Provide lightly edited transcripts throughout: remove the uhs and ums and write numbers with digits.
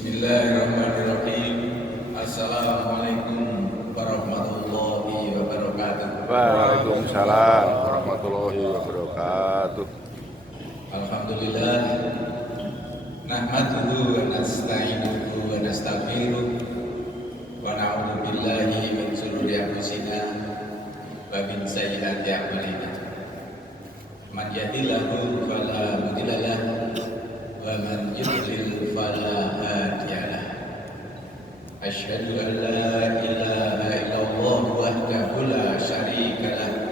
Bismillahirrahmanirrahim. Assalamualaikum warahmatullahi wabarakatuh. Waalaikumsalam warahmatullahi wabarakatuh. Alhamdulillah. Nahmaduhu wa nasta'inuhu wa nastaghfiruh wa na'udzu billahi min shururi anfusina wa min sayyiati a'malina. Man yahdihillahu fala mudilla lahu wa man yudlil fala hadiya lahu. Asyhadu an la ilaha illallah wahdahu la syarika lahu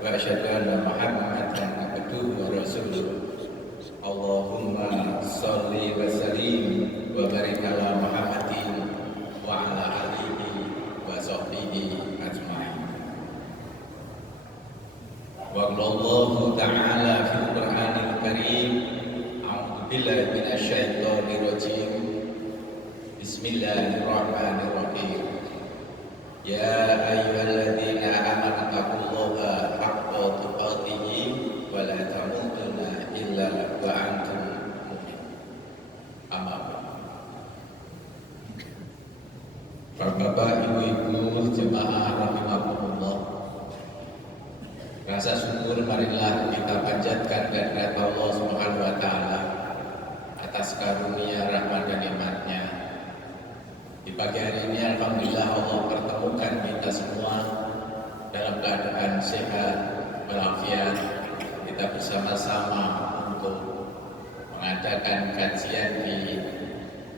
wa asyhadu anna Muhammadan abduhu wa rasuluh. Allahumma sholli wa sallim wa barik ala Muhammadin wa ala alihi wa sahbihi ajma'in. Wa qala ta'ala fil Qur'anil Karim, a'udzu billahi minasy syaithanir rajim. Bismillahirrahmanirrahim. Ya ayyuhalladzina amanu taqullaha haqqa tuqatih wa la tamutunna illa wa antum muslimun. Amma ba'du. Bapak, ibu-ibu, jemaah rahimakumullah. Rasa syukur marilah kita panjatkan kehadirat Allah Subhanahu wa taala atas karunia rahmat dan nikmat-Nya. Di pagi hari ini alhamdulillah Allah pertemukan kita semua dalam keadaan sehat walafiat. Kita bersama-sama untuk mengadakan kajian di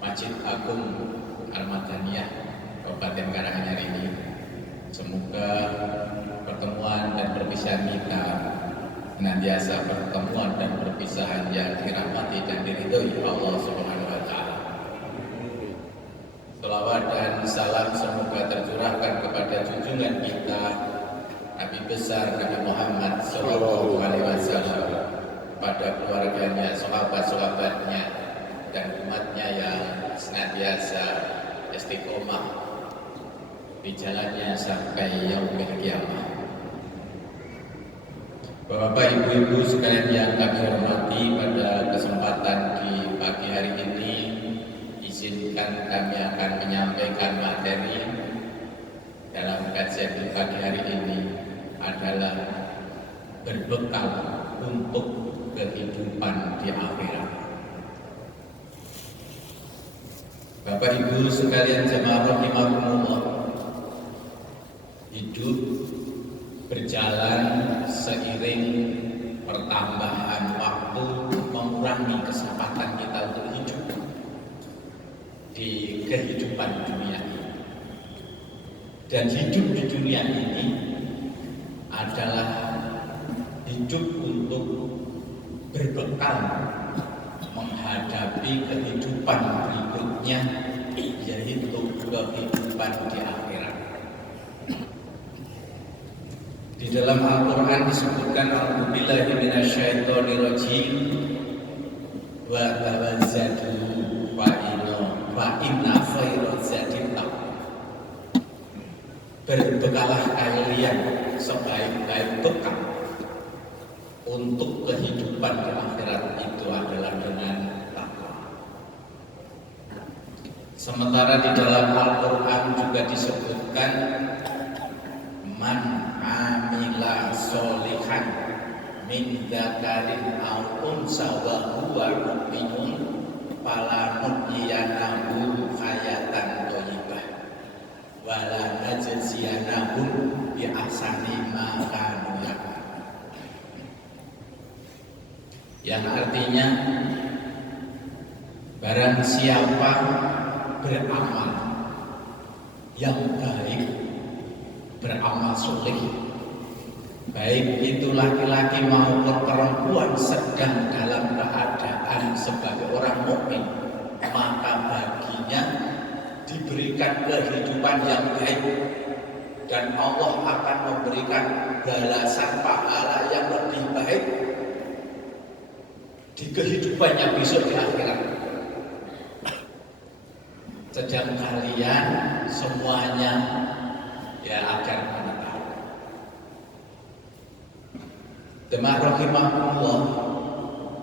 Masjid Agung Al-Madaniyah Kabupaten Karanganyar ini. Semoga pertemuan dan perpisahan kita senantiasa pertemuan dan perpisahan yang dirahmati dan diridhoi Allah Subhanahu wa taala. Selawat dan salam semoga tercurahkan kepada junjungan kita Nabi besar Nabi Muhammad sallallahu alaihi wasallam, pada keluarganya, sahabat-sahabatnya dan umatnya yang senantiasa istiqomah di jalannya sampai yaumil qiyamah. Bapak, ibu-ibu sekalian yang kami hormati, pada kesempatan di pagi hari ini izinkan kami akan menyampaikan materi dalam kajian di pagi hari ini adalah berbekal untuk kehidupan di akhirat. Bapak Ibu sekalian jemaah rahimakumullah, hidup berjalan seiring pertambahan waktu mengurangi kesempatan kita untuk hidup di kehidupan dunia ini. Dan hidup di dunia ini adalah hidup untuk berbekal menghadapi kehidupan berikutnya, yaitu kehidupan di akhirat. Di dalam Al-Quran disebutkan a'udzubillahi minasyaitonir rajim wa tawazzatu fa inna khairaz zadi taqwa. Berbekalah kalian sebaik-baik bekal untuk kehidupan di akhirat itu adalah dengan takwa. Sementara di dalam Al-Quran juga disebutkan man amila sholihan min dzakarin aw unsa wa huwa mu'minun falanuhyiyanahu hayatan thayyibah wa la najziyannahum bi ahsani ma kanu ya'malun. Yang artinya, barang siapa beramal yang baik, beramal soleh, baik itu laki-laki maupun perempuan sedang dalam keadaan sebagai orang mukmin, maka baginya diberikan kehidupan yang baik dan Allah akan memberikan balasan pahala yang lebih baik di kehidupannya besok di akhirat. Sedang kalian semuanya akan mengetahui. Jemaah rahimahullah,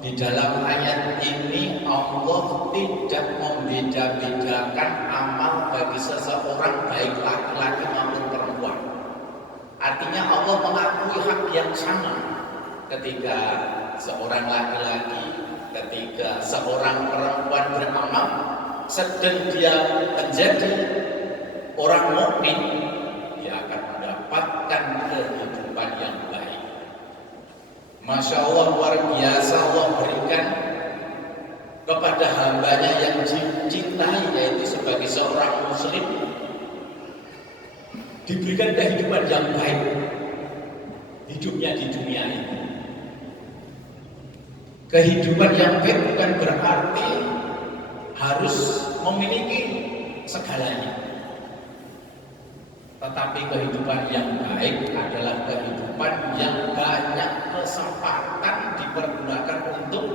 Di dalam ayat ini Allah tidak membeda-bedakan amal bagi seseorang baik laki-laki maupun perempuan. Artinya Allah mengakui hak yang sama ketika seorang laki-laki, ketika seorang perempuan beramal, sedang dia menjadi orang mukmin, dia akan mendapatkan kehidupan yang baik. Masya Allah, luar biasa Allah berikan kepada hambanya yang dicintai, yaitu sebagai seorang muslim, diberikan kehidupan yang baik hidupnya di dunia ini. Kehidupan yang baik bukan berarti harus memiliki segalanya, tetapi kehidupan yang baik adalah kehidupan yang banyak kesempatan dipergunakan untuk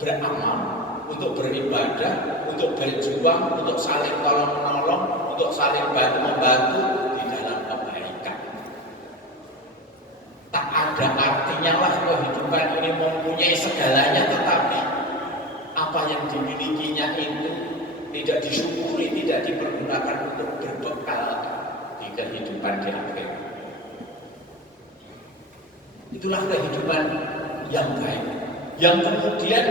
beramal, untuk beribadah, untuk berjuang, untuk saling tolong-menolong, untuk saling bantu-membantu di dalam kebaikan. Tak ada artinya lah kehidupan ini mempunyai segalanya, tetapi apa yang dimilikinya itu tidak disyukuri, tidak dipergunakan untuk berbekal di kehidupan di akhirat. Itulah kehidupan yang baik, yang kemudian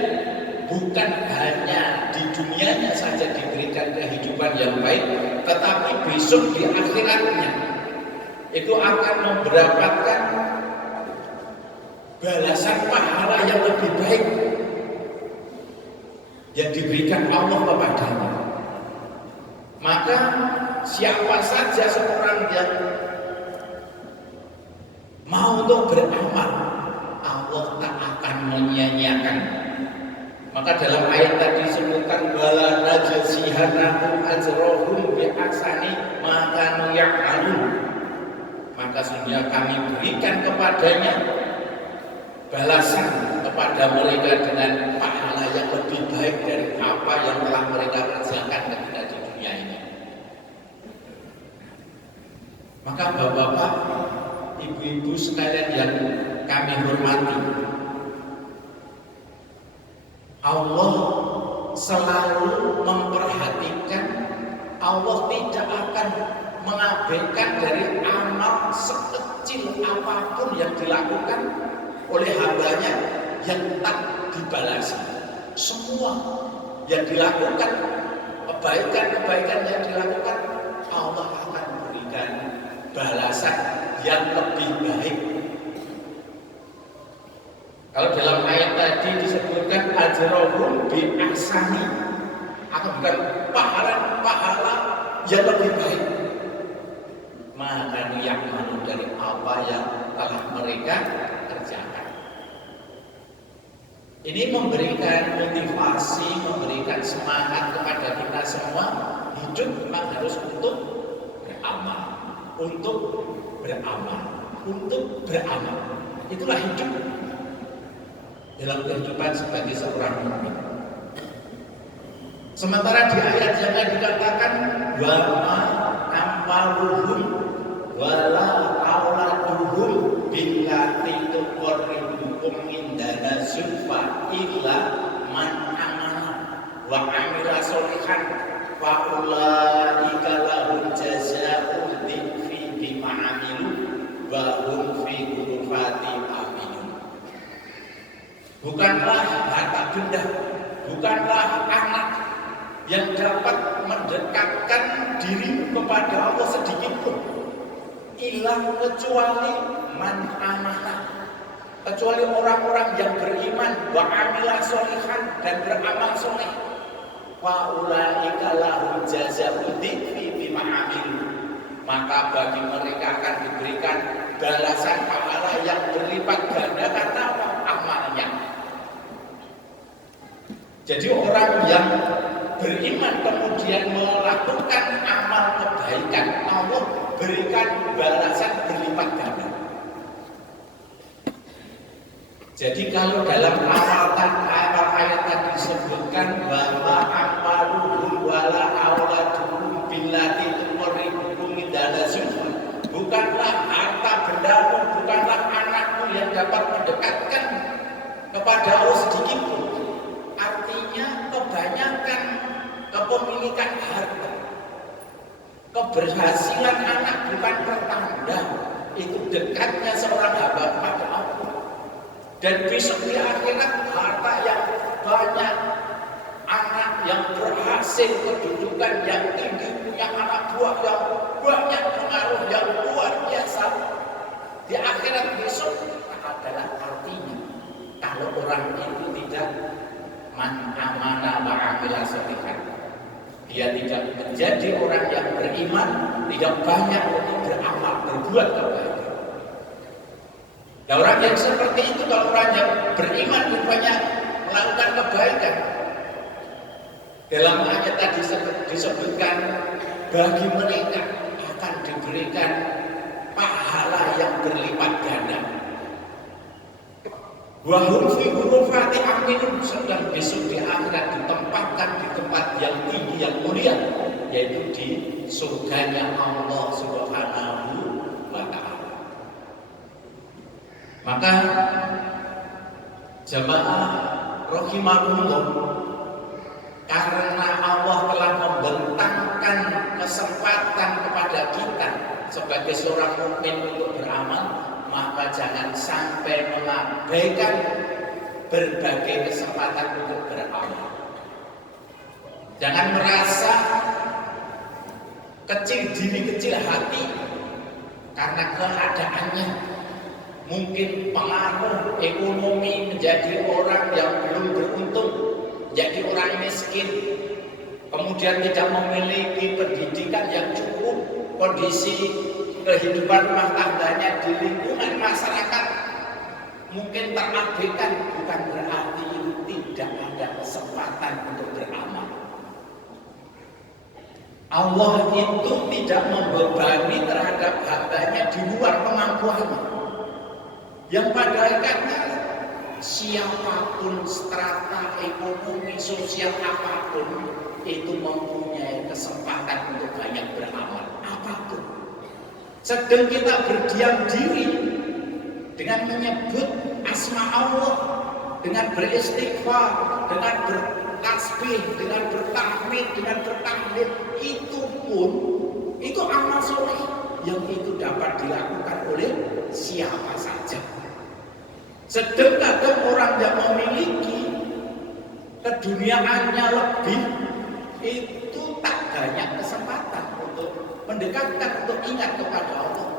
bukan hanya di dunianya saja diberikan kehidupan yang baik, tetapi besok di akhiratnya itu akan mendapatkan balasan pahala yang lebih baik yang diberikan Allah kepadanya. Maka siapa saja seorang yang mau untuk beramal, Allah tak akan menyia-nyiakan. Maka dalam ayat tadi disebutkan wala najzihannahum ajrahum bi ahsani ma kanu ya'malun. Maka sesungguhnya kami berikan kepadanya balasan kepada mereka dengan pahala yang lebih baik dari apa yang telah mereka kerjakan ketika di dunia ini. Maka bapak-bapak, ibu-ibu sekalian yang kami hormati, Allah selalu memperhatikan, Allah tidak akan mengabaikan dari amal sekecil apapun yang dilakukan oleh hambanya yang tak dibalas. Semua yang dilakukan, kebaikan-kebaikan yang dilakukan, Allah akan berikan balasan yang lebih baik. Kalau dalam ayat tadi disebutkan ajrahum bi ahsani, akan bukan pahala yang lebih baik. Maka yang malu dari apa yang telah mereka kerjakan. Ini memberikan motivasi, memberikan semangat kepada kita semua. Hidup memang harus untuk beramal, untuk beramal, untuk beramal. Itulah hidup dalam kehidupan sebagai seorang mukmin. Sementara di ayat yang lain dikatakan wa ma amaluhum wala auladuhum billati tuqarribukum indana zulfa illa man amana wa amila sholihan wa ulaika lahum jazaa'u dzikri bima amilu wa hum fi ghurfati aminun. Bukanlah harta benda, bukanlah anak yang dapat mendekatkan dirimu kepada Allah sedikit pun, ilah kecuali man amanah, kecuali orang-orang yang beriman, wa amila sholihan, dan beramal soleh. Wa ulaika lahum jazaa'u dzikri bima amilu, maka bagi mereka akan diberikan balasan pahala yang berlipat ganda karena amalnya. Jadi orang yang beriman kemudian melakukan amal kebaikan, Allah berikan balasan berlipat ganda. Jadi kalau dalam awal ayat tadi disebutkan bahwa amaluhum wala auladuhum billati tuqarribukum indana zulfa, bukanlah harta bendamu, bukanlah anakmu yang dapat mendekatkan kepada Allah sedikit pun, menginginkan harta. Keberhasilan anak bukan pertanda, itu dekatnya seorang hamba kepada Allah. Dan besok di akhirat harta yang banyak, anak yang berhasil, kedudukan yang tinggi, punya anak buah yang banyak, pengaruh yang luar biasa, di akhirat besok adalah artinya kalau orang itu tidak man amana wa amila sholihan, dia tidak menjadi orang yang beriman, tidak banyak untuk beramal, berbuat kebaikan. Nah, orang yang seperti itu, kalau orang yang beriman banyak melakukan kebaikan, dalam ayat tadi disebutkan bagi mereka akan diberikan pahala yang berlipat ganda. Wahum fi ghurfati aminun, sedang besok di akhirat ditempatkan di tempat yang tinggi yang mulia, yaitu di surganya Allah Subhanahu wa ta'ala. Maka jamaah rahimakumullah, karena Allah telah membentangkan kesempatan kepada kita sebagai seorang mukmin untuk beramal, maka jangan sampai mengabaikan berbagai kesempatan untuk beramal. Jangan merasa kecil diri, kecil hati karena keadaannya. Mungkin pengaruh ekonomi menjadi orang yang belum beruntung, jadi orang miskin, kemudian tidak memiliki pendidikan yang cukup, kondisi kehidupan rumah tangganya di lingkungan masyarakat mungkin terabaikan, bukan berarti itu tidak ada kesempatan untuk beramal. Allah itu tidak membebani terhadap hambanya di luar kemampuannya. Yang pada hakikatnya siapapun strata ekonomi sosial apapun itu mempunyai kesempatan untuk banyak beramal apapun. Sedang kita berdiam diri dengan menyebut asma Allah, dengan beristighfar, dengan bertasbih, dengan bertahmid, dengan bertahlil, itu pun itu amal soleh yang itu dapat dilakukan oleh siapa saja. Sedang kadang orang yang memiliki keduniaannya lebih itu tak banyak kesempatan untuk mendekatkan, untuk ingat kepada Allah.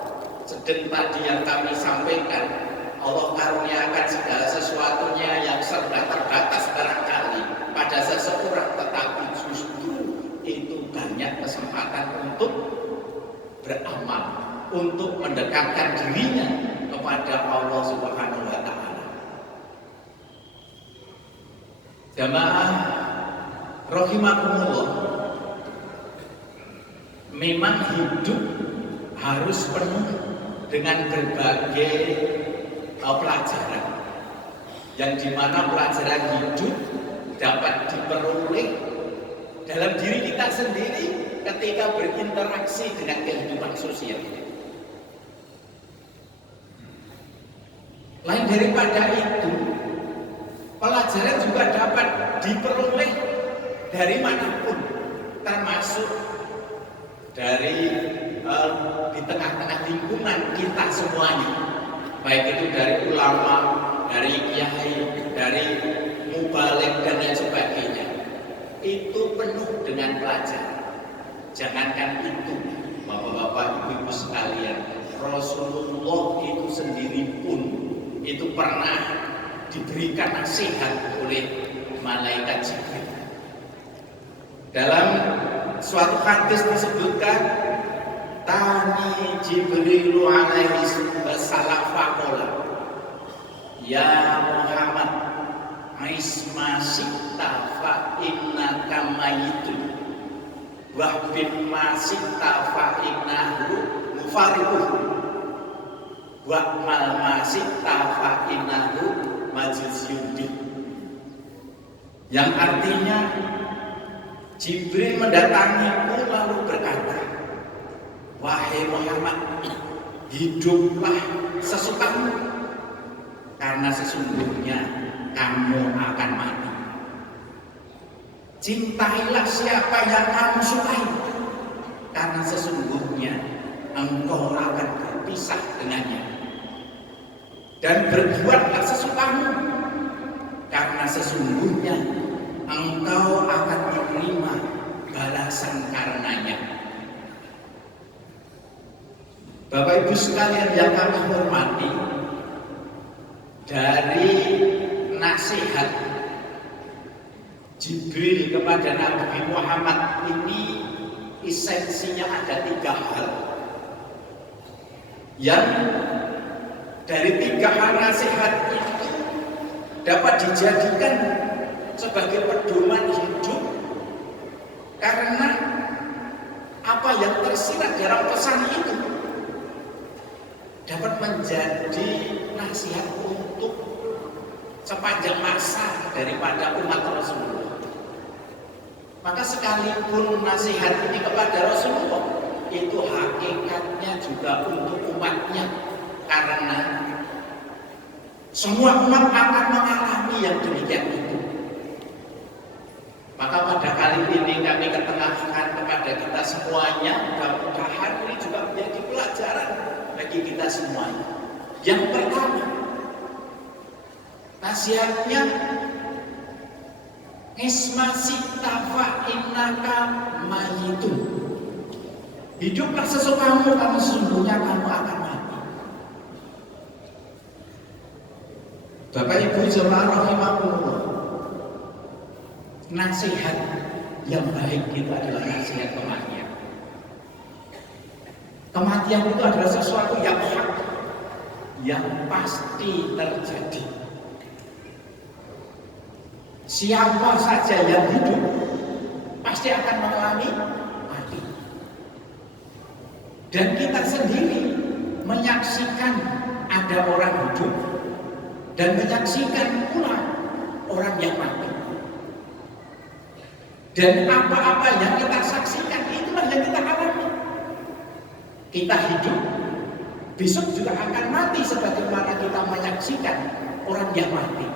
Sedang tadi yang kami sampaikan, Allah karuniakan segala sesuatunya yang serba terbatas barangkali pada seseorang, tetapi justru itu banyak kesempatan untuk beramal, untuk mendekatkan dirinya kepada Allah Subhanahu wa ta'ala. Jamaah rahimakumullah, memang hidup harus penuh dengan berbagai pelajaran, yang dimana pelajaran hidup dapat diperoleh dalam diri kita sendiri ketika berinteraksi dengan kehidupan sosial. Lain daripada itu, pelajaran juga dapat diperoleh dari manapun, termasuk dari di tengah-tengah lingkungan kita semuanya, baik itu dari ulama, dari kiai, dari mubalik dan lain sebagainya. Itu penuh dengan pelajaran. Jangankan itu, bapak-bapak, ibu-ibu sekalian, Rasulullah itu sendiri pun itu pernah diberikan nasihat oleh malaikat Jibril. Dalam suatu hadis disebutkan, Tani Jibril alaihi salam faqala, ya Muhammad, isma sita fa innaka mayitun wa bimma sita fa innahu mufariquh wa mal masita fa innahu majzusyuddin. Yang artinya, Jibril mendatangiku lalu berkata, wahai Muhammad, hiduplah sesukamu, karena sesungguhnya kamu akan mati. Cintailah siapa yang kamu sukai, karena sesungguhnya engkau akan berpisah dengannya. Dan berbuatlah sesukamu, karena sesungguhnya engkau akan menerima balasan karenanya. Bapak Ibu sekalian yang kami hormati, dari nasihat Jibril kepada Nabi Muhammad ini esensinya ada 3 hal. Yang dari 3 hal nasihat itu dapat dijadikan sebagai pedoman hidup, karena apa yang tersirat dalam pesan itu dapat menjadi nasihat untuk sepanjang masa daripada umat Rasulullah. Maka sekalipun nasihat ini kepada Rasulullah, itu hakikatnya juga untuk umatnya, karena semua umat akan mengalami yang demikian itu. Maka pada kali ini kami ketengahkan kepada kita semuanya, mudah-mudahan ini juga menjadi pelajaran bagi kita semuanya. Yang pertama, nasihatnya isma sitafa innaka mayitun. Hiduplah sesukamu, kamu sesungguhnya kamu akan mati. Bapak Ibu jemaah rahimakumullah, nasihat yang baik itu adalah nasihat kematian. Kematian itu adalah sesuatu yang hak, yang pasti terjadi. Siapa saja yang hidup pasti akan mengalami mati. Dan kita sendiri menyaksikan ada orang hidup dan menyaksikan pula orang yang mati. Dan apa-apa yang kita saksikan itulah yang kita alami. Kita hidup, besok juga akan mati sebagaimana kita menyaksikan orang yang mati.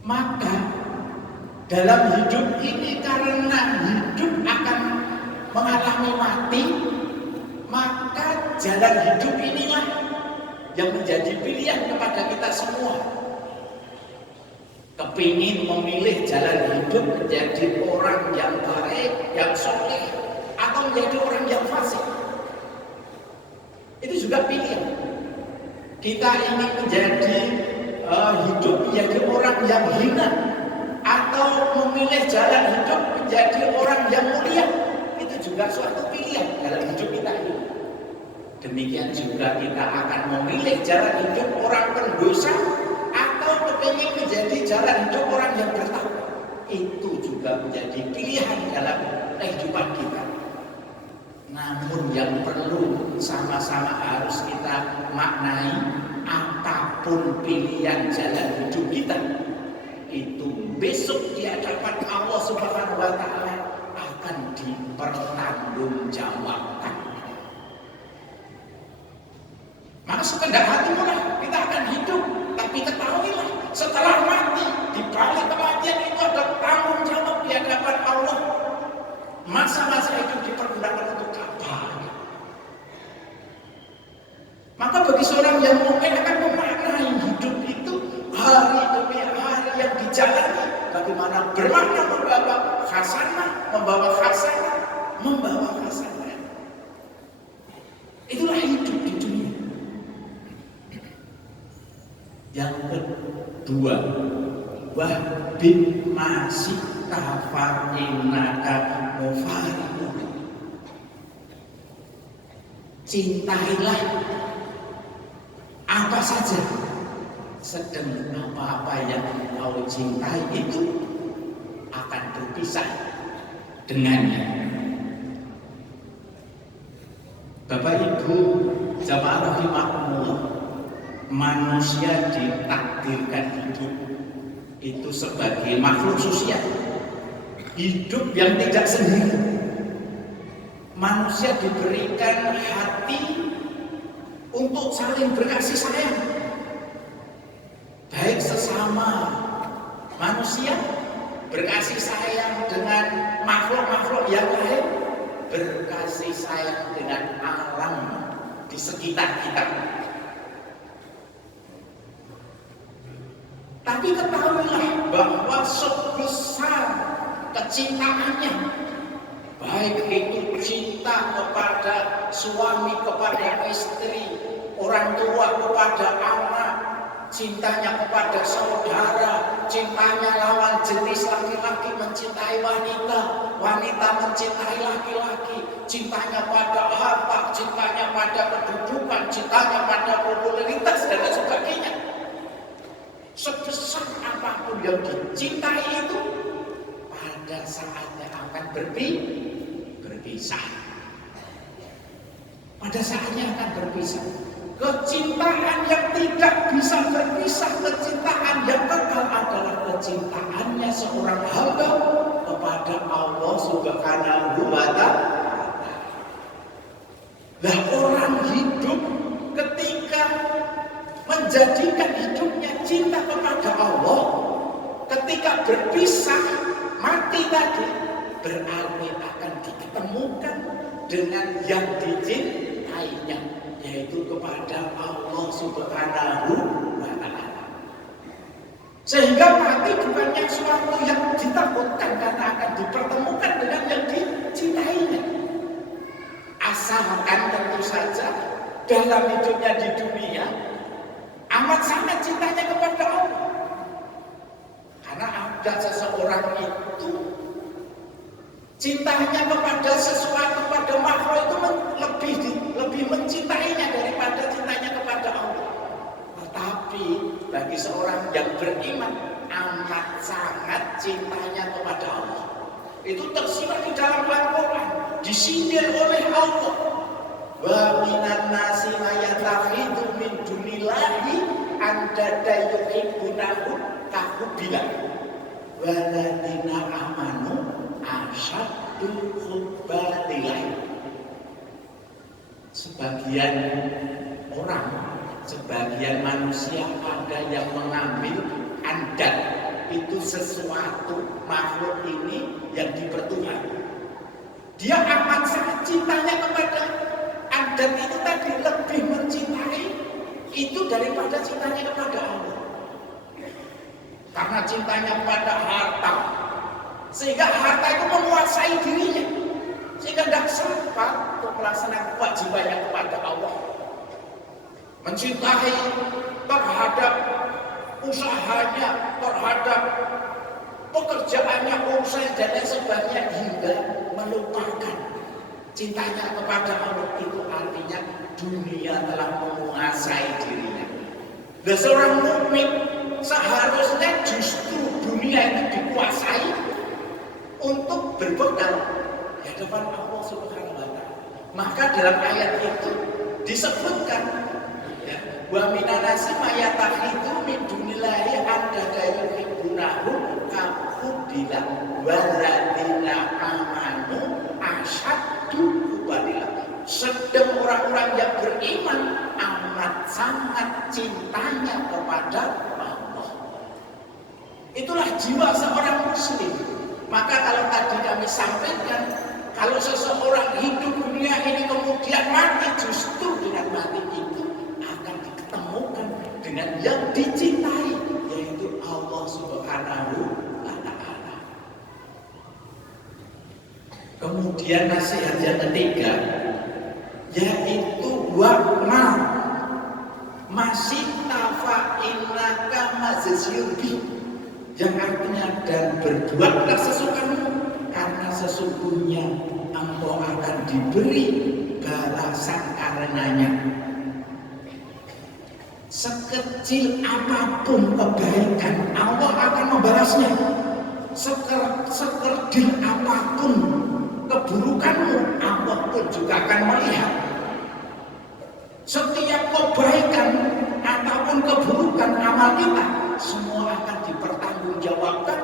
Maka dalam hidup ini, karena hidup akan mengalami mati, maka jalan hidup inilah yang menjadi pilihan kepada kita semua. Kepingin memilih jalan hidup menjadi orang yang baik, yang soleh, atau menjadi orang yang fasik, itu juga pilihan. Kita ini menjadi hidup menjadi orang yang hina, atau memilih jalan hidup menjadi orang yang mulia, itu juga suatu pilihan dalam hidup kita ini. Demikian juga kita akan memilih jalan hidup orang pendosa, atau kepingin menjadi jalan hidup orang yang bertakwa. Itu juga menjadi pilihan dalam kehidupan kita. Namun yang perlu sama-sama harus kita maknai, apapun pilihan jalan hidup kita, itu besok di hadapan Allah Subhanahu wa Ta'ala akan dipertanggungjawabkan. Maka sekedar hatimu lah kita akan hidup, tapi ketahuilah setelah mati, di balik kematian itu ada tanggung jawab di hadapan Allah. Masa-masa itu dipergunakan untuk apa? Maka bagi seorang yang mukmin akan memaknai hidup itu hari demi hari yang dijalani, bagaimana bermakna membawa hasanah, membawa hasanah. Itulah hidup di dunia. Yang kedua, wahbib masih kafar innaka mufariqun. Cintailah apa saja, sedang apa-apa yang kau cintai itu akan berpisah dengannya. Bapak Ibu jamaah rahimakumullah, manusia ditakdirkan hidup itu sebagai makhluk sosial, hidup yang tidak sendiri. Manusia diberikan hati untuk saling berkasih sayang, baik sesama manusia berkasih sayang dengan makhluk-makhluk yang lain, berkasih sayang dengan alam di sekitar kita. Tapi ketahuilah bahwa sebesar kecintaannya, baik itu cinta kepada suami, kepada istri, orang tua kepada anak, cintanya kepada saudara, cintanya lawan jenis, laki-laki mencintai wanita, wanita mencintai laki-laki, cintanya pada harta, cintanya pada kedudukan, cintanya pada popularitas dan lain sebagainya. Sebesar apapun yang dicintai itu pada saatnya akan berpisah. Pada saatnya akan berpisah. Kecintaan yang tidak bisa berpisah, kecintaan yang kekal adalah kecintaannya seorang hamba kepada Allah Subhanahu wa Ta'ala. Nah, orang hidup ketika menjadikan hidupnya cinta kepada Allah, ketika berpisah mati tadi, berarti akan diketemukan dengan yang dicintainya, yaitu kepada Allah Subhanahu wa Ta'ala. Sehingga mati bukannya suatu yang ditakutkan, karena akan dipertemukan dengan yang dicintainya. Asalkan tentu saja dalam hidupnya di dunia amat sangat cintanya kepada Allah. Karena ada seseorang itu cintanya kepada sesuatu, pada makhluk itu lebih mencintainya daripada cintanya kepada Allah. Tetapi bagi seorang yang beriman amat sangat cintanya kepada Allah. Itu tersirat di dalam Al-Quran, disindir oleh Allah. Wa minan nasi mayatakhidhu min dunillahi andada yuhibbunahu kahubbillah waladina amanu asyaddu hubbatillah. Sebagian orang, sebagian manusia ada yang mengambil andat itu sesuatu makhluk ini yang dipertuhan. Dia amat sangat cintanya kepada andat itu tadi, lebih mencintai itu daripada cintanya kepada Allah. Karena cintanya kepada harta, sehingga harta itu menguasai dirinya, sehingga tidak sempat untuk melaksanakan kewajibannya kepada Allah. Mencintai terhadap usahanya, terhadap pekerjaannya, usaha dan lain sebagainya, hingga melupakan cintanya kepada Allah. Itu artinya dunia telah menguasai dirinya. Dan seorang mukmin seharusnya justru dunia itu dikuasai untuk berbekal di hadapan Allah Subhanahu wa Ta'ala. Maka dalam ayat itu disebutkan, wa minan nasi mayatakhidhu min dunillahi andada yuhibbunahu kahubbillah waladina amanu asyaddu hubbatillah. Sedang orang-orang yang beriman amat sangat cintanya kepada Allah. Itulah jiwa seorang muslim. Maka kalau tadi kami sampaikan, kalau seseorang hidup dunia ini kemudian mati, justru dengan mati itu akan diketemukan dengan yang dicintai, yaitu Allah Subhanahu wa Ta'ala. Kemudian nasihat yang ketiga, yaitu wa'mal masih tafa'inaka mazasyubi, yang artinya dan berbuatlah sesukamu, karena sesungguhnya engkau akan diberi balasan karenanya. Sekecil apapun kebaikan, Allah akan membalasnya. Sekerdil apapun keburukanmu, Allah pun juga akan melihat. Setiap kebaikan ataupun keburukan amal kita, semua akan dipertanggungjawabkan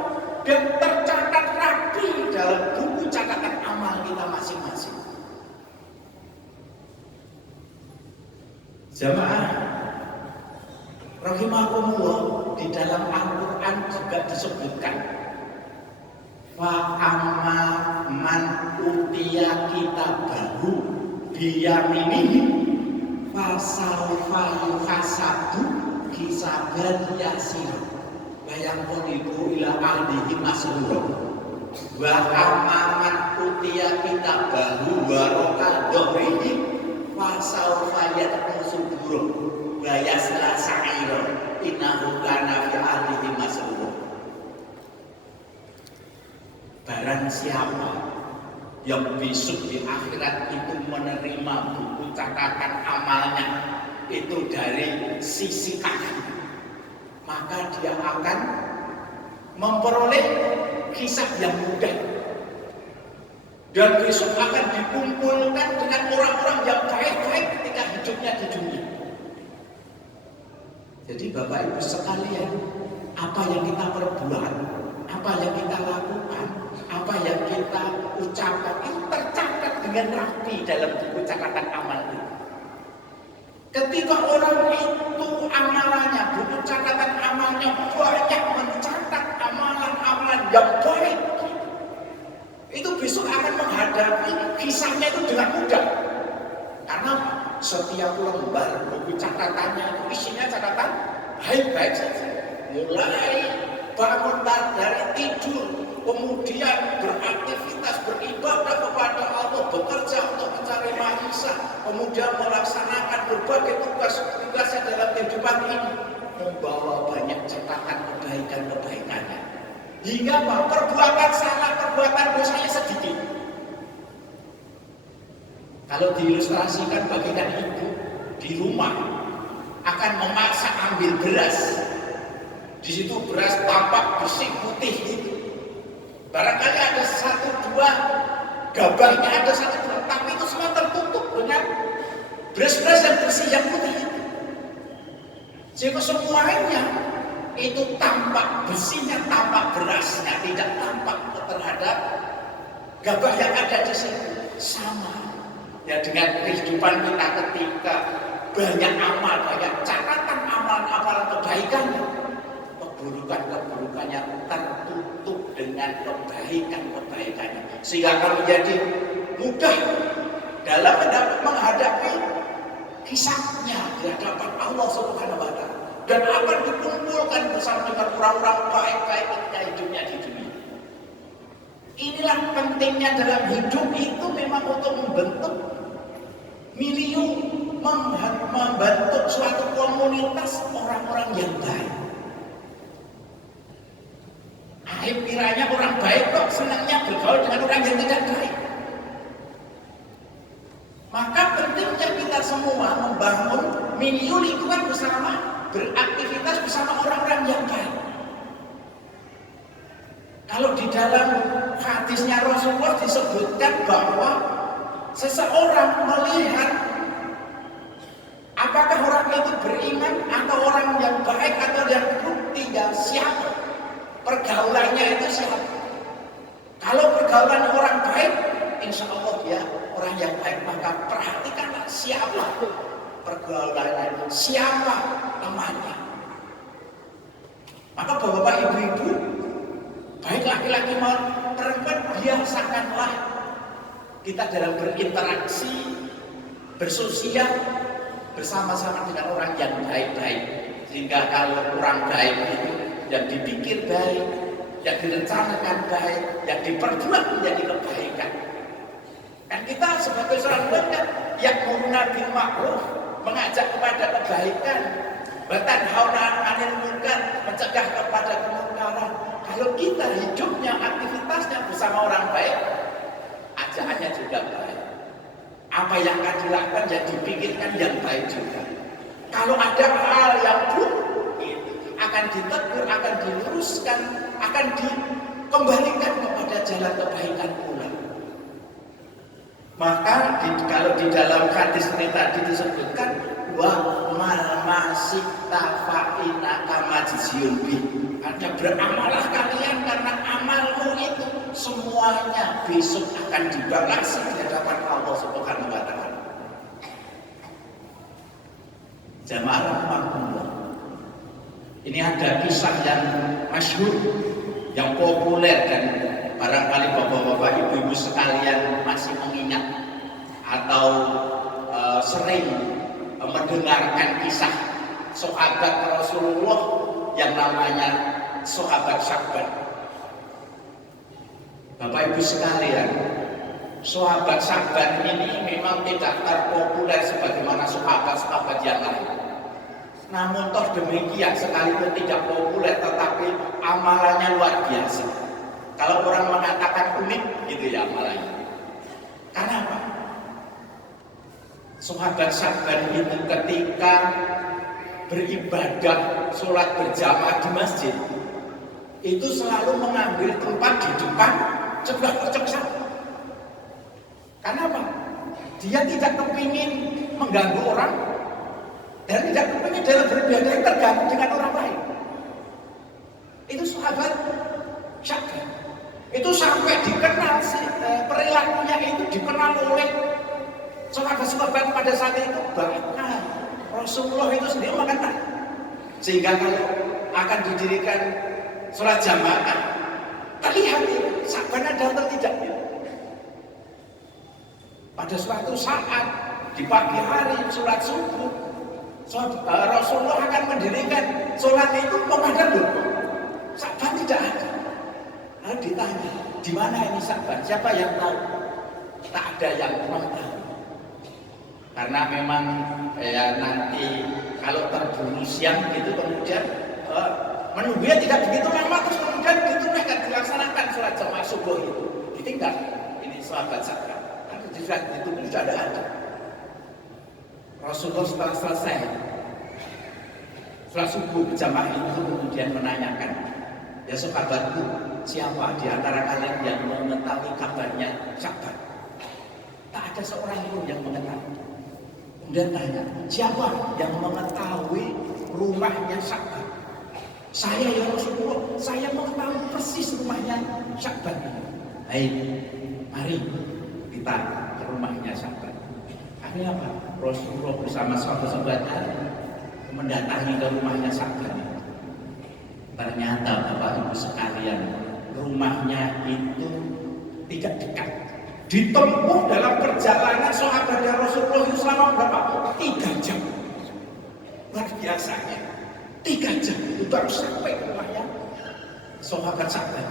dan tercatat rapi dalam buku catatan amal kita masing-masing. Jamaah rahimakumullah, di dalam Al-Quran juga disebutkan Fa amma man utiya kitabahu biyaminihi fasawfa yuhasabu hisaban yasira wa yanqalibu ila ahlihi masrura wa amma man utiya kitabahu waraka dhahrihi fasawfa yad'u subura wa yasla sa'ira innahu kana fi ahlihi masrura. Barang siapa yang besok di akhirat itu menerima buku catatan amalnya itu dari sisi kanan, maka dia akan memperoleh hisab yang mudah dan besok akan dikumpulkan dengan orang-orang yang baik-baik ketika hidupnya di dunia. Jadi Bapak Ibu sekalian, apa yang kita perbuat, apa yang kita lakukan, apa yang kita ucapkan itu tercatat dengan rapi dalam buku catatan amal itu. Ketika orang itu amalannya, buku catatan amalnya banyak mencatat amalan-amalan yang baik, itu besok akan menghadapi kisahnya itu dengan mudah. Karena setiap lembar buku catatannya itu isinya catatan baik-baik saja. Mulai bangun dari tidur, kemudian beraktivitas beribadah kepada Allah, bekerja untuk mencari maisha, kemudian melaksanakan berbagai tugas-tugasnya dalam kehidupan ini, membawa banyak catatan kebaikan-kebaikannya. Hingga perbuatan salah, perbuatan dosanya sedikit. Kalau diilustrasikan bagikan ibu di rumah akan memaksa ambil beras. Di situ beras tampak bersih putih itu. Barangkali ada 1-2 gabahnya ada 1-2, tapi itu semua tertutup dengan beras-beras yang bersih yang putih itu. Sehingga semuanya itu tampak bersihnya, tampak berasnya, tidak tampak terhadap gabah yang ada di situ. Sama ya dengan kehidupan kita ketika banyak amal, banyak catatan amalan-amalan kebaikannya, keburukan-keburukannya tertutup dengan kebaikan-kebaikannya, sehingga akan menjadi mudah dalam menghadapi hisabnya di hadapan Allah Subhanahu wa Ta'ala, dan akan dikumpulkan bersama dengan orang-orang baik-baik ketika hidupnya di dunia. Inilah pentingnya dalam hidup itu memang untuk membentuk milieu, membentuk suatu komunitas orang-orang yang baik. Kiranya orang baik kok senangnya bergaul dengan orang yang tidak baik. Maka pentingnya kita semua membangun milieu lingkungan bersama, beraktivitas bersama orang-orang yang baik. Kalau di dalam hadisnya Rasulullah disebutkan bahwa seseorang melihat apakah orang itu beriman atau orang yang baik atau yang buruk, tinggal siapa pergaulannya itu siapa. Kalau pergaulan orang baik, insya Allah dia orang yang baik. Maka perhatikanlah siapa pergaulannya, siapa temannya. Maka bapak ibu-ibu, baik laki-laki maupun perempuan, biasakanlah kita dalam berinteraksi, bersosial bersama-sama dengan orang yang baik-baik. Sehingga kalau orang baik itu yang dipikir baik, yang direncanakan baik, yang diperbuat menjadi kebaikan. Dan kita sebagai seorang muslim yang ya'muruna bil ma'ruf, mengajak kepada kebaikan, wa tanhauna 'anil munkar, mencegah kepada kemungkaran. Kalau kita hidupnya, aktivitasnya bersama orang baik, ajakannya juga baik. Apa yang akan dilakukan yang dipikirkan yang baik juga. Kalau ada hal yang buruk, akan ditegur, akan diluruskan, akan dikembalikan kepada jalan kebaikan pula. Maka kalau di dalam hadis ini tadi disebutkan wa mal masikta fa innaka majziyun bi. Ada beramalah kalian karena amalmu itu semuanya besok akan dibalas di hadapan Allah Subhanahu wa Ta'ala. Jamaah rahmatullah. Ini ada kisah yang masyhur, yang populer dan barangkali bapak-bapak, ibu-ibu sekalian masih mengingat atau sering mendengarkan kisah sahabat Rasulullah yang namanya sahabat Sya'ban. Bapak ibu sekalian, sahabat Sya'ban ini memang tidak terpopuler sebagaimana sahabat-sahabat yang lain. Namun toh demikian, sekalipun tidak populer tetapi amalannya luar biasa. Kalau orang mengatakan unik gitu ya amalannya. Karena apa? Sahabat Sya'ban itu ketika beribadah sholat berjamaah di masjid itu selalu mengambil tempat di depan sebelah pojok sana. Karena apa? Dia tidak kepingin mengganggu orang dan tidak kepingin dalam beribadah yang terganggu dengan orang lain. Itu sahabat Sya'ban. Itu sampai dikenal perilakunya itu dikenal oleh sahabat-sahabat pada saat itu, bahkan Rasulullah itu sendiri mengenal. Sehingga kalau akan didirikan sholat jamaah, terlihat Sya'ban ada atau tidak. Pada suatu saat di pagi hari sholat subuh, Rasulullah akan mendirikan sholat itu menghadap loh. Sya'ban tidak ada. Lalu ditanya, di mana ini Sya'ban? Siapa yang tahu? Tak ada yang tahu. Karena memang ya nanti kalau terburu siang gitu kemudian menunggunya tidak begitu lama, terus kemudian ditunaikan dilaksanakan sholat jamaah subuh itu ditinggal. Ini sahabat Sya'ban. Itu sudah ada. Rasulullah setelah selesai sholat subuh berjamaah itu kemudian menanyakan, ya sahabatku, siapa di antara kalian yang mengetahui kabarnya Sya'ban? Tak ada seorang pun yang mengetahui. Kemudian tanya, siapa yang mengetahui rumahnya Sya'ban? Saya ya Rasulullah, saya mengetahui persis rumahnya Sya'ban. Baik, mari kita ke rumahnya Sya'ban. Akhirnya apa? Rasulullah bersama sahabat-sahabatnya mendatangi ke rumahnya Sya'ban. Ternyata Bapak Ibu sekalian, rumahnya itu tidak dekat. Ditempuh dalam perjalanan sahabat Rasulullah itu selama berapa? 3 jam. Luar biasanya 3 jam itu baru sampai ke rumahnya sahabat Sya'ban.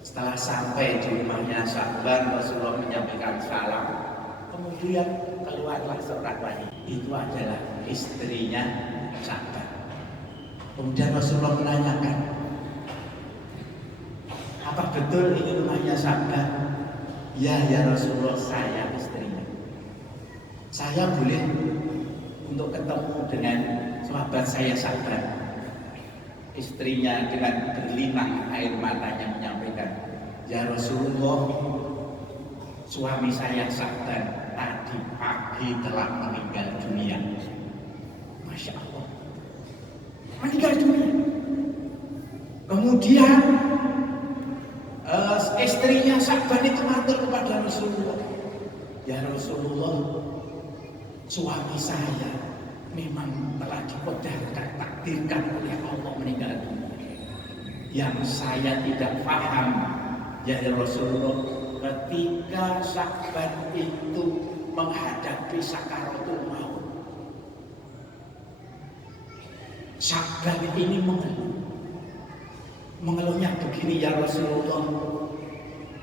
Setelah sampai di rumahnya Sya'ban, Rasulullah menyampaikan salam. Kemudian keluarlah seorang wanita. Itu adalah istrinya Sya'ban. Kemudian Rasulullah menanyakan, apa betul ini rumahnya Sya'ban? Ya Rasulullah, saya istrinya. Saya boleh untuk ketemu dengan sahabat saya Sya'ban. Istrinya dengan berlinang air matanya menyampaikan, ya Rasulullah, suami saya Sya'ban tadi pagi telah meninggal dunia. Masya Allah, meninggal dunia. Kemudian istrinya Sya'ban itu matur kepada Rasulullah, ya Rasulullah, suami saya memang telah dikodarkan, takdirkan oleh Allah meninggal dunia. Yang saya tidak paham, ya Rasulullah, ketika Sya'ban itu menghadapi sakaratul maut, Sya'ban ini mengeluhnya begini, ya Rasulullah,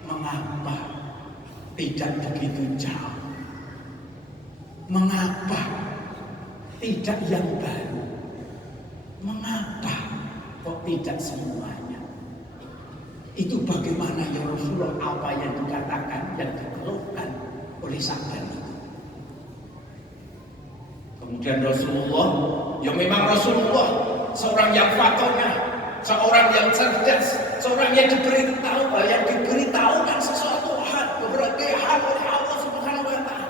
mengapa tidak begitu jauh? Mengapa tidak yang baru? Mengapa kok tidak semuanya? Itu bagaimana ya Rasulullah, apa yang dikatakan, yang dikeluhkan oleh Sya'ban itu? Kemudian Rasulullah, ya memang Rasulullah seorang yang fatonah, seorang yang cerdas, seorang yang diberitahukan sesuatu hal, beberapa hal oleh Allah Subhanahu wa Ta'ala.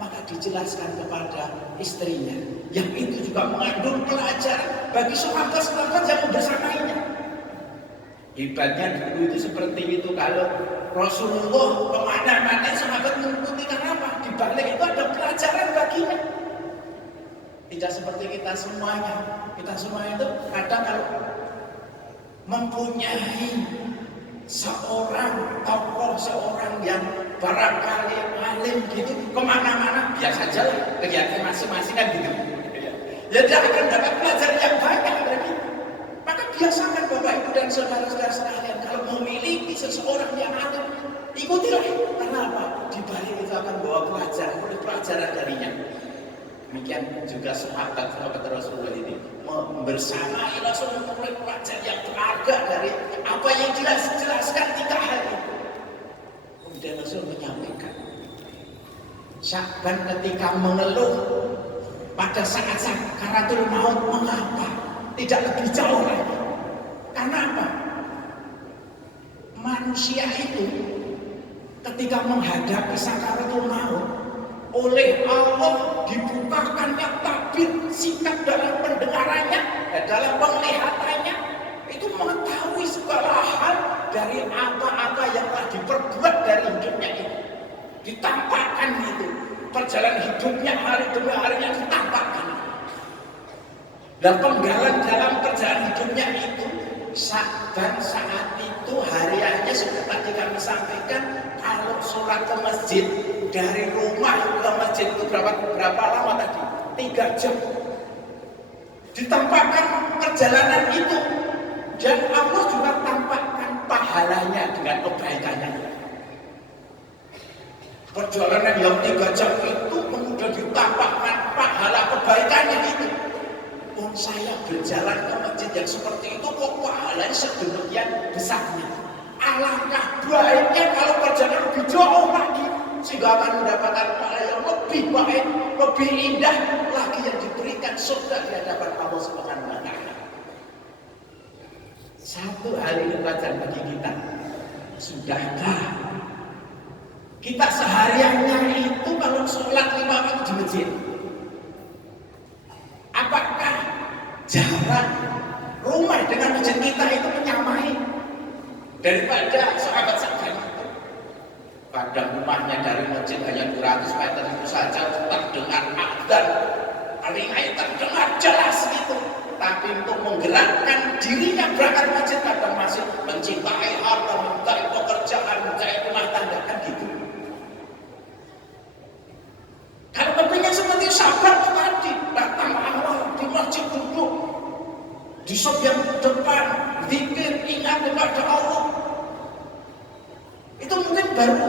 Maka dijelaskan kepada istrinya, yang itu juga mengandung pelajaran bagi sahabat-sahabat yang bersamanya. Hebatnya dulu itu seperti itu, kalau Rasulullah kemana-mana sahabat mengikuti, kenapa? Di balik itu ada pelajaran baginya. Tidak seperti kita semuanya. Kita semua itu kadang kalau mempunyai seorang tokoh, seorang yang barangkali alim gitu, kemana-mana biasa saja lah, kegiatan masing-masing kan gitu. Ya dia akan dapat pelajaran yang banyak dari kita. Maka biasakan Bapak Ibu dan saudara-saudara sekalian, kalau memiliki seseorang yang alim, ikutilah. Karena apa? Di balik itu akan bawa pelajaran darinya. Demikian juga sahabat Rasulullah ini bersamai langsung memperoleh pelajaran yang berharga dari apa yang dijelaskan 3 hal itu. Kemudian Rasul menyampaikan, Sya'ban ketika mengeluh pada saat sakaratul maut, mengapa tidak lebih jauh lagi? Karena apa? Manusia itu ketika menghadapi sakaratul maut, oleh Allah dibukakannya tabir sikap dalam pendengarannya, dalam penglihatannya, itu mengetahui segala hal dari apa-apa yang telah diperbuat dari hidupnya itu. Ditampakkan itu, perjalanan hidupnya hari demi harinya ditampakkan. Dan penggalan dalam perjalanan hidupnya itu, Sya'ban saat itu hariannya seperti tadi kami sampaikan, kalau sholat ke masjid dari rumah ke masjid itu berapa lama tadi? 3 jam. Ditampakkan perjalanan itu, dan Allah juga tampakkan pahalanya dengan kebaikannya. Perjalanan yang 3 jam itu kemudian ditampakkan pahala kebaikannya itu. Oh, saya berjalan ke masjid yang seperti itu kok pahalanya sedemikian besarnya. Alangkah baiknya kalau perjalanan lebih jauh lagi, sehingga akan mendapatkan pahala yang lebih baik, lebih indah lagi yang diberikan surga di hadapan Allah Subhanahu wa Ta'ala. Satu hal ini pelajaran bagi kita. Sudahkah kita sehariannya itu kalau sholat 5 waktu di masjid, apakah jarak rumah dengan masjid kita itu menyamai daripada sahabat Sya'ban itu? Pada rumahnya dari masjid hanya 200 meter itu saja terdengar adzan, telinga terdengar jelas gitu. Tapi untuk menggerakkan dirinya berangkat masjid kadang masih mencintai harta, mencintai pekerjaan, mencintai rumah tangga kan gitu. Kalau kepingin seperti sahabat tadi, datang awal di masjid duduk di sop yang depan, zikir, ingat kepada Allah, itu mungkin baru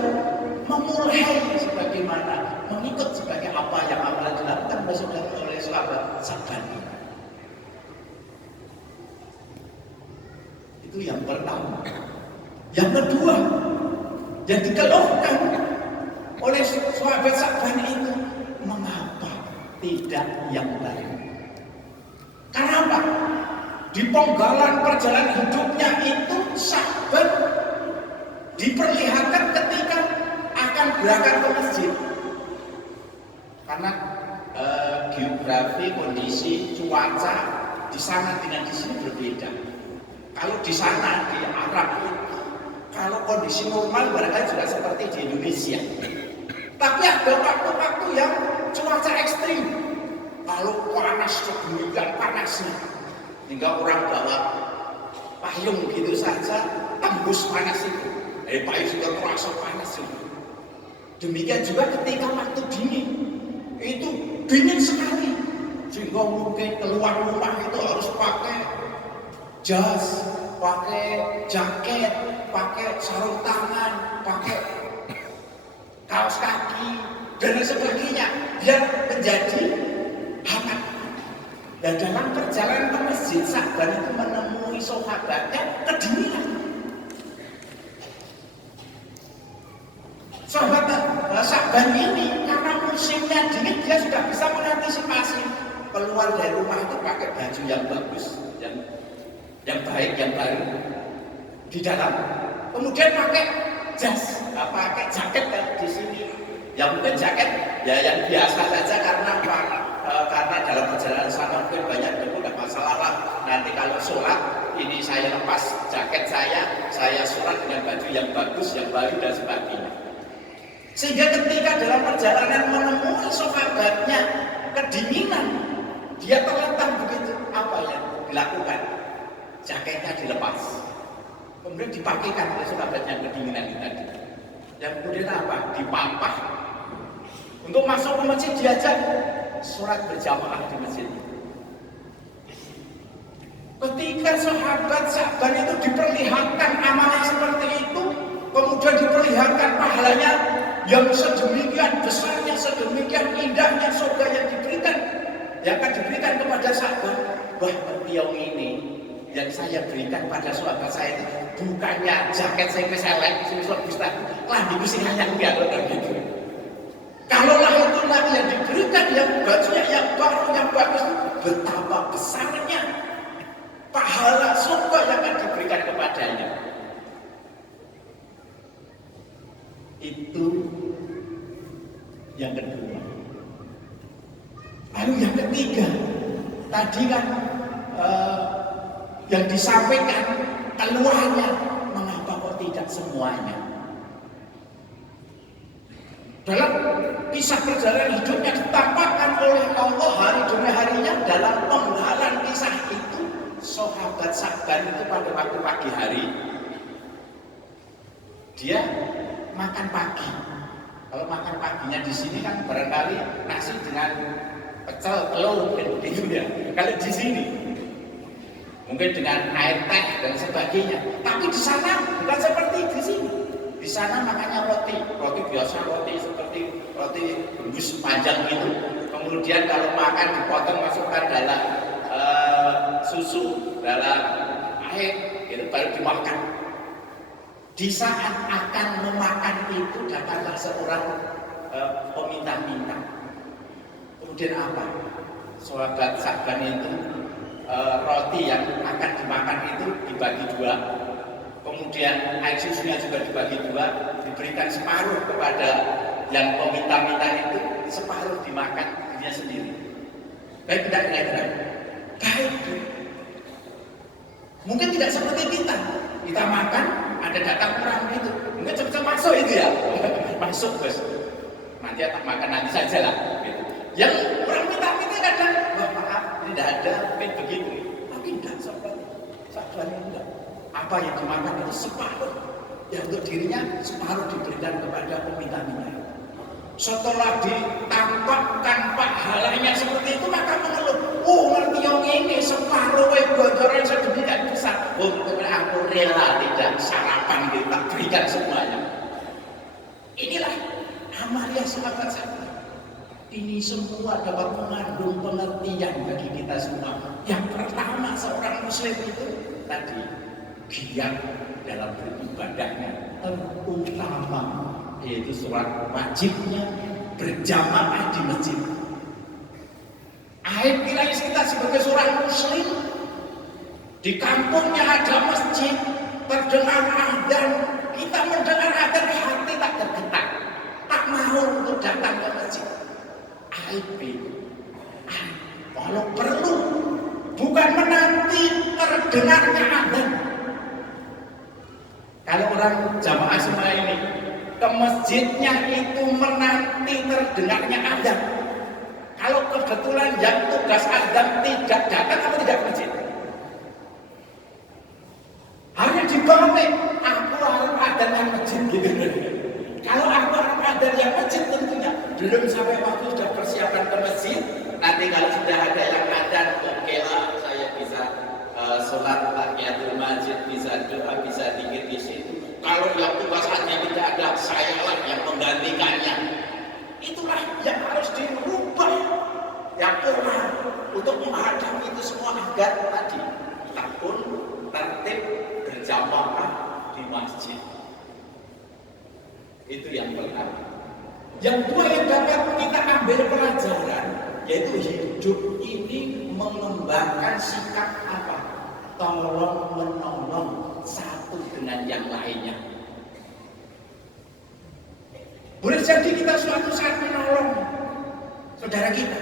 memulai sebagaimana mengikut sebagai apa yang akan dilakukan oleh sahabat Sya'ban. Itu yang pertama. Yang kedua, yang dikeluhkan oleh sahabat Sya'ban itu, mengapa tidak yang baik? Karena apa? Di penggalan perjalanan hidupnya itu, Sya'ban diperlihatkan ketika akan berangkat ke masjid. Karena geografi, kondisi, cuaca di sana dengan di sini berbeda. Kalau di sana di Arab itu, kalau kondisi normal barangkali juga seperti di Indonesia. Tapi ada waktu-waktu yang cuaca ekstrim. Kalau panas sedemikian panasnya, hingga orang bawa payung gitu saja tembus panas itu. Payung sudah terasa panas itu. Demikian juga ketika waktu dingin, itu dingin sekali. Sehingga mungkin keluar rumah itu harus pakai jas, pakai jaket, pakai sarung tangan, pakai kaos kaki dan sebagainya biar menjadi hangat. Dan dalam perjalanan ke masjid, Sya'ban itu menemui sahabatnya kedinginan. Sahabat Sya'ban ini karena musimnya dingin, dia sudah bisa mengantisipasi keluar dari rumah itu pakai baju yang bagus, yang baik, yang baru di dalam. Kemudian pakai jas, pakai jaket di sini. Yang mungkin jaket ya yang biasa saja karena apa? Karena dalam perjalanan sana mungkin banyak debu, tidak masalah lah. Nanti kalau sholat ini saya lepas jaket saya sholat dengan baju yang bagus, yang baru dan sebagainya. Sehingga ketika dalam perjalanan menemui sahabatnya kedinginan, dia terlentang begitu, apa yang dilakukan? Jaketnya dilepas. Kemudian dipakaikan oleh sahabat yang kedinginan itu tadi. Dan kemudian apa? Dipapah. Untuk masuk ke masjid diajak sholat berjamaah di masjid. Ketika sahabat Sa'ban itu diperlihatkan amalnya seperti itu, kemudian diperlihatkan pahalanya yang sedemikian besarnya, sedemikian indahnya surga yang akan diberikan kepada Sa'ban. Wah, tiang ini yang saya berikan pada sahabat saya itu bukannya jaket saya keselek, saya bisa lah itu sih yang biar gitu. Kalau lah itu lagi yang diberikan, yang bajunya yang baru, yang bagus, betapa besarnya pahala surga yang akan diberikan kepadanya. Itu yang kedua. Lalu yang ketiga, tadi kan yang disampaikan keluarnya, mengapa kok tidak semuanya? Dalam kisah perjalanan hidupnya ditampakkan oleh Allah hari demi harinya dalam penggalan kisah itu. Sahabat Sa'ban itu pada waktu pagi hari dia makan pagi. Kalau makan paginya di sini kan barangkali nasi dengan pecel, telur, gitu ya. Kalau di sini mungkin dengan air teh dan sebagainya. Tapi di sana bukan seperti di sini. Di sana makannya roti biasa, roti seperti roti bungkus panjang itu. Kemudian kalau makan dipotong masukkan dalam susu, dalam air, itu baru dimakan. Di saat akan memakan itu datanglah seorang peminta-minta. Kemudian apa? Sahabat Sa'ban itu roti yang akan dimakan itu dibagi dua. Kemudian air susunya juga dibagi dua, diberikan separuh kepada yang peminta-minta itu, separuh dimakan dirinya sendiri. Baik tidak kira-kira? Baik. Mungkin tidak seperti kita makan, ada datang orang gitu, mungkin cepat-cepat masuk itu ya, masuk bos. Nanti tak makan nanti saja lah. Gitu. Yang orang minta-minta kadang, wah maaf, tidak ada, mungkin begitu. Tapi tidak seperti Sa'ban enggak. Apa yang dimakan itu separuh, ya untuk dirinya separuh diberikan kepada peminta-minta. Setelah ditampakkan pahalanya seperti itu, maka mengeluh, ngerti yang ini separuh bocoran sedemikian besar. Untuk aku rela tidak sarapan kita berikan semuanya. Inilah amalia sahabat saya. Ini semua dapat mengandung pengertian bagi kita semua. Yang pertama, seorang muslim itu tadi giat dalam beribadahnya, terutama yaitu sholat wajibnya berjamaah di masjid. Aib nilai kita sebagai seorang muslim, di kampungnya ada masjid, terdengar adzan, kita mendengar adzan, hati tak tergetar, tak mau untuk datang ke masjid. Aib itu, kalau perlu bukan menanti terdengarnya adzan. Kalau orang jamaah semua ini ke masjidnya itu menanti terdengarnya adzan. Kalau kebetulan yang tugas adzan tidak datang, kamu tidak ke masjid. Hanya dibalik, aku harus adzan yang masjid gitu. Kalau aku harus adzan yang masjid tentunya belum sampai waktu sudah persiapan ke masjid. Nanti kalau sudah ada yang adzan, oke lah saya bisa sholat tahiyatul masjid, bisa doa, bisa zikir di situ. Kalau yang tugas hanya tidak ada, sayalah yang menggantikannya. Itulah yang harus dirubah, yang kurang untuk menghadapi itu semua agar tadi kita pun tertib berjamaah di masjid. Itu yang pertama. Yang kedua yang dapat kita ambil pelajaran, yaitu hidup ini mengembangkan sikap apa? Tolong menolong satu dengan yang lainnya. Boleh jadi kita suatu saat menolong saudara kita,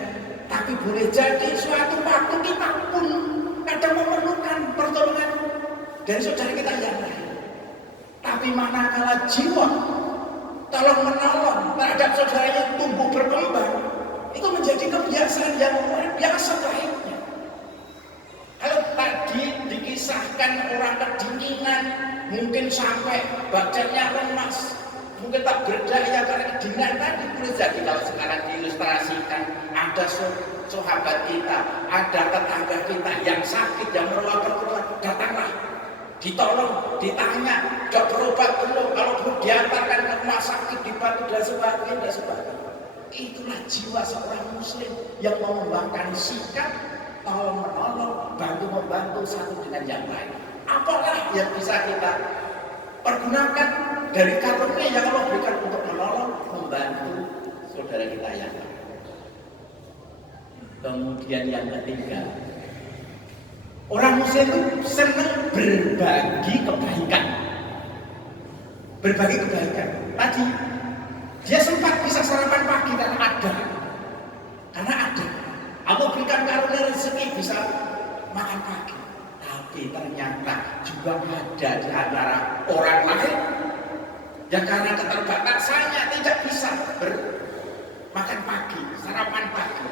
tapi boleh jadi suatu waktu kita pun kadang memerlukan pertolongan dari saudara kita yang lain. Tapi manakala jiwa tolong menolong terhadap saudara yang tumbuh berkembang, itu menjadi kebiasaan yang luar biasa baiknya. Kalau tadi dikisahkan orang kedinginan mungkin sampai bacanya lemas, mungkin tak berdaya karena kedinginan tadi. Boleh jadi kalau sekarang diilustrasikan, ada sahabat kita, ada tetangga kita yang sakit, yang berkeluhan, datanglah, ditolong, ditanya, sudah berobat belum, kalau belum diantarkan ke rumah sakit, dibantu dan sebagainya. Itulah jiwa seorang muslim yang mengembangkan sikap tolong menolong, bantu membantu satu dengan yang lain. Apalah yang bisa kita pergunakan dari karunia yang Allah berikan untuk menolong, membantu saudara kita yang lain. Kemudian yang ketiga, orang muslim itu senang berbagi kebaikan. Berbagi kebaikan. Tadi dia sempat bisa sarapan pagi karena ada. Allah berikan karunia rezeki bisa makan pagi. Tapi ternyata juga ada di antara orang lain yang karena keterbatasannya tidak bisa makan pagi, sarapan pagi.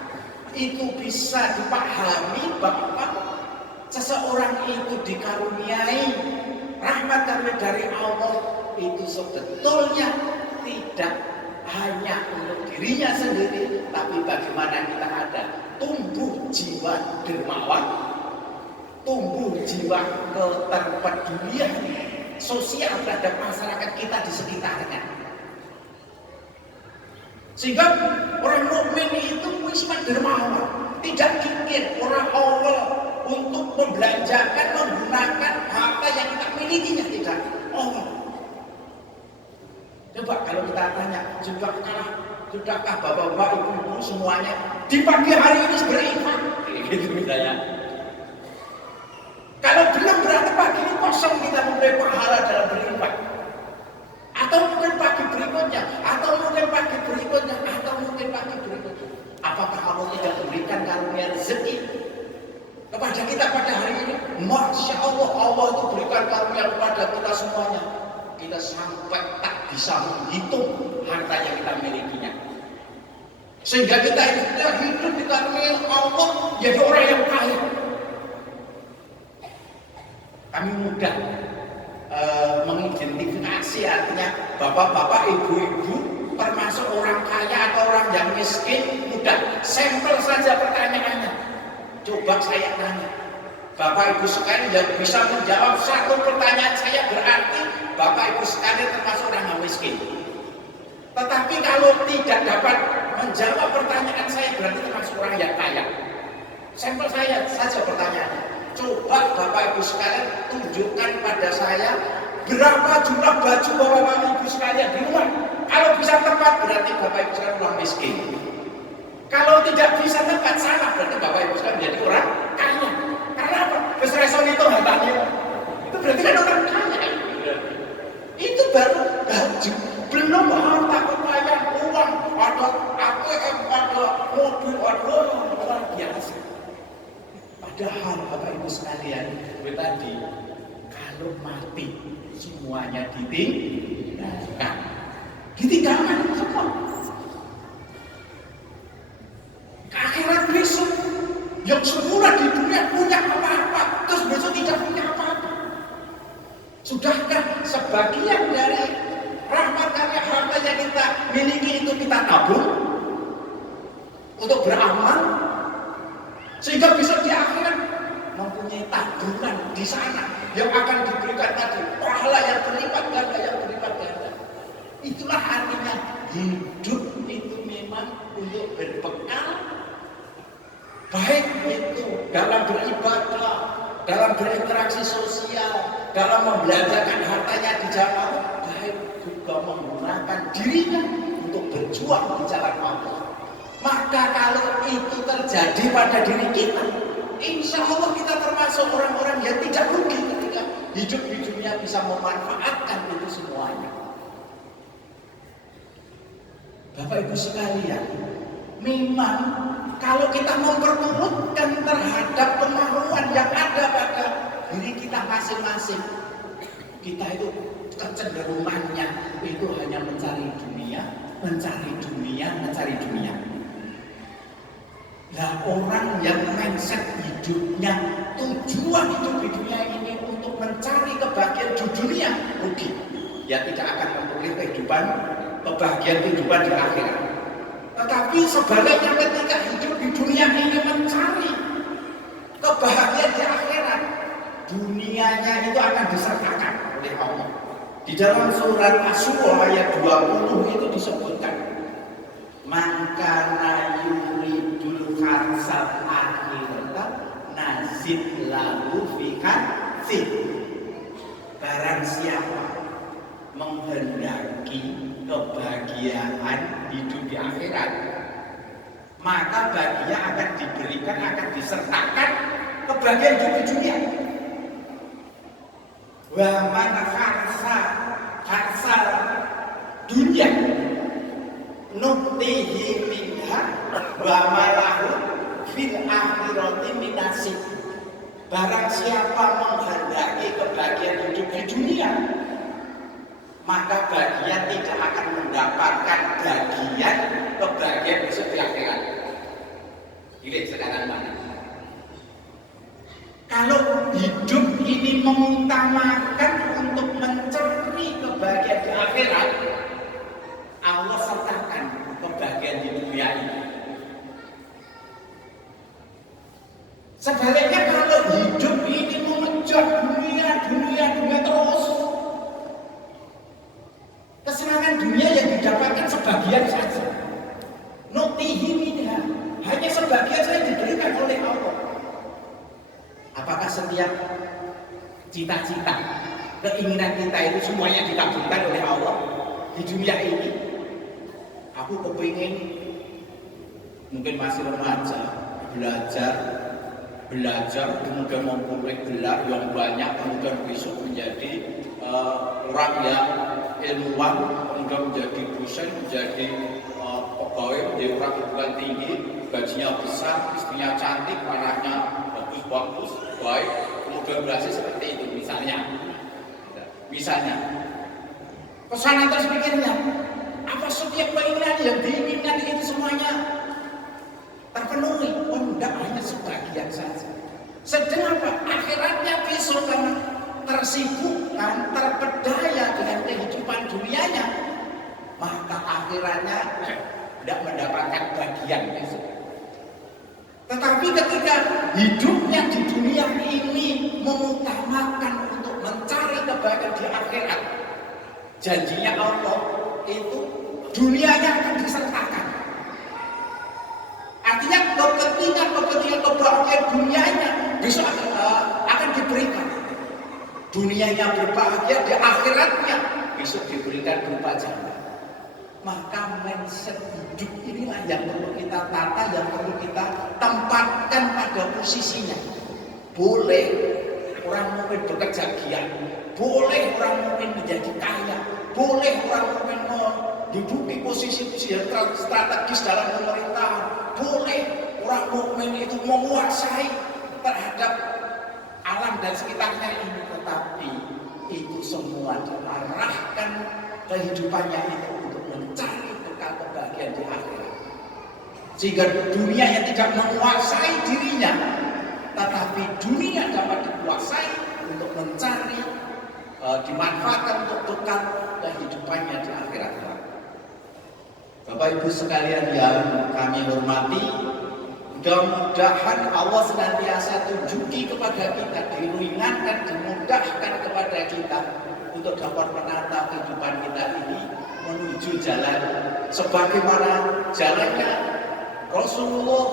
Itu bisa dipahami bahwa seseorang itu dikaruniai rahmat dari Allah itu sebetulnya tidak hanya untuk dirinya sendiri, tapi bagaimana kita ada tumbuh jiwa dermawan, tumbuh jiwa keterpedulian sosial terhadap masyarakat kita di sekitarnya. Sehingga orang mukmin itu wisman dermawan, tidak ingin orang awal untuk membelanjakan, menggunakan harta yang kita milikinya, tidak. Coba kalau kita tanya, sudahkah bapak-bapak, ibu-ibu semuanya di pagi hari ini berinfak? Gitu misalnya. Kalau belum berarti pagi ini kosong kita memberi pahala dalam berinfak. Atau mungkin pagi berikutnya, atau mungkin pagi berikutnya. Apakah Allah tidak memberikan karunia rezeki kepada kita pada hari ini? Masya Allah, Allah itu berikan karunia kepada kita semuanya. Kita sampai tak bisa menghitung harta yang kita milikinya. Sehingga kita hidup di karunia Allah jadi orang yang kaya. Kami mudah mengidentifikasi, artinya bapak-bapak, ibu-ibu, termasuk orang kaya atau orang yang miskin, mudah. Sampel saja pertanyaannya. Coba saya tanya, bapak ibu sekalian yang bisa menjawab satu pertanyaan saya, berarti bapak ibu sekalian termasuk orang yang miskin. Tetapi kalau tidak dapat menjawab pertanyaan saya, berarti termasuk orang yang kaya. Sampel saya saja pertanyaannya. Coba bapak ibu sekalian tunjukkan pada saya berapa jumlah baju bapak ibu sekalian di rumah. Kalau bisa tepat berarti bapak ibu sekalian orang miskin. Kalau tidak bisa tepat, salah, berarti bapak ibu sekalian menjadi orang kaya. Karena apa? Keseresan itu hartanya. Itu berarti kan orang kaya. Itu baru baju, belum harta kekayaan, uang, ada ATM, ada mobil, ada luar biasa. Padahal bapak ibu sekalian, tadi kalau mati semuanya ditinggalkan semua. Ke akhirat besok yang semula di dunia punya apa-apa, terus besok tidak punya apa-apa. Sudahkah sebagian dari rahmat karya harta yang kita miliki itu kita tabung untuk beramal, sehingga bisa di akhirat mempunyai tabungan di sana yang akan diberikan tadi pahala yang berlipat ganda, Itulah artinya hidup itu memang untuk berbekal, baik itu dalam beribadah, dalam berinteraksi sosial, dalam membelanjakan hartanya di jalan Allah, baik juga menggunakan dirinya untuk berjuang di jalan Allah. Maka kalau itu terjadi pada diri kita, insya Allah kita termasuk orang-orang yang tidak rugi ketika hidup di dunia, bisa memanfaatkan itu semuanya. Bapak ibu sekalian, memang kalau kita memperturutkan terhadap kemauan yang ada pada diri kita masing-masing, kita itu kecenderungannya itu hanya mencari dunia. Nah, orang yang mindset hidupnya, tujuan hidup di dunia ini untuk mencari kebahagiaan di dunia, ya tidak akan memperoleh kebahagiaan kehidupan di akhirat. Tetapi sebaliknya ketika hidup di dunia ini mencari kebahagiaan di akhirat, dunianya itu akan disertakan oleh Allah. Di dalam surat Asy-Syura ayat 20 itu disebutkan, "Maka yuridul harsal akhirata nazid lahu fi harsi." Barang siapa menghendaki kebahagiaan hidup di akhirat, maka baginya akan diberikan, akan disertakan kebahagiaan hidup di dunia. Wa man harsa dunia nuktihi minha wa malahu fil akhirati minasib. Barang siapa menghendaki kebahagiaan hidup di dunia, maka bagian tidak akan mendapatkan bagian kebahagiaan besok di akhirat. Ini sekarang mana? Kalau hidup ini mengutamakan untuk mencari kebahagiaan di akhirat, Allah sertakan kebahagiaan di dunia ini. Sebaliknya kalau hidup ini mengejar dunia terus, kesenangan dunia yang didapatkan sebagian saja. Nutihi minha, hanya sebagian saja diberikan oleh Allah. Apakah setiap cita-cita, keinginan kita itu semuanya dikabulkan oleh Allah di dunia ini? Aku kepingin mungkin masih remaja, belajar, kemudian memperoleh gelar yang banyak, kemudian besok menjadi orang yang ilmuwan, kemudian menjadi dosen, menjadi pegawai, menjadi orang perguruan tinggi, gajinya besar, istrinya cantik, anaknya bagus, baik, kemudian berhasil seperti itu misalnya. Pesanan terus pikirnya, apa setiap keinginan yang diinginkan itu semuanya terpenuhi? Oh enggak, hanya sebagian saja. Sedang apa? Akhiratnya besok karena tersibukkan, terpedaya dengan kehidupan dunianya, maka akhiratnya tidak mendapatkan bagian besok. Tetapi ketika hidupnya di dunia ini mengutamakan untuk mencari kebahagiaan di akhirat, janjinya Allah itu dunianya akan disertakan. Artinya kepentingan kebahagiaan dunianya besok akan diberikan. Dunianya berbahagia, di akhiratnya besok diberikan berupa jannah. Maka mindset hidup inilah yang perlu kita tata, yang perlu kita tempatkan pada posisinya. Boleh orang mukmin bekerja giat, boleh orang mukmin menjadi kaya, boleh orang mukmin menduduki posisi-posisi yang strategis dalam pemerintahan, boleh orang mukmin itu menguasai terhadap alam dan sekitarnya ini, tetapi itu semua diarahkan kehidupannya itu untuk mencari bekal kebahagiaan di akhirat. Sehingga dunia yang tidak menguasai dirinya, tetapi dunia dapat dikuasai untuk mencari, dimanfaatkan untuk bekal kehidupannya di akhirat. Bapak Ibu sekalian yang kami hormati, mudah-mudahan Allah senantiasa tunjuki kepada kita, diringankan, dimudahkan kepada kita untuk dapat menata kehidupan kita ini menuju jalan sebagaimana jalannya Rasulullah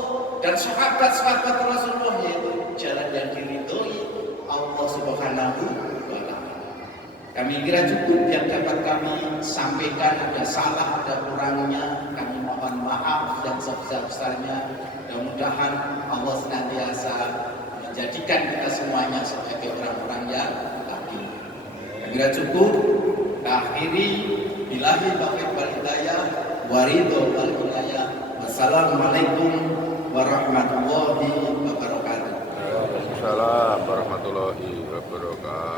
dan sahabat-sahabat Rasulullah, yaitu jalan yang diridhoi Allah Subhanahu wa Ta'ala. Kami kira cukup yang dapat kami sampaikan. Ada salah, ada kurangnya, kami mohon maaf yang sebesar-besarnya. Mudah-mudahan Allah senantiasa menjadikan kita semuanya sebagai orang-orang yang adil. Kami kira cukup. Akhiri billahi taufiq wal hidayah wa ridho wal hidayah. Wassalamualaikum warahmatullahi wabarakatuh. Waalaikumsalam warahmatullahi wabarakatuh.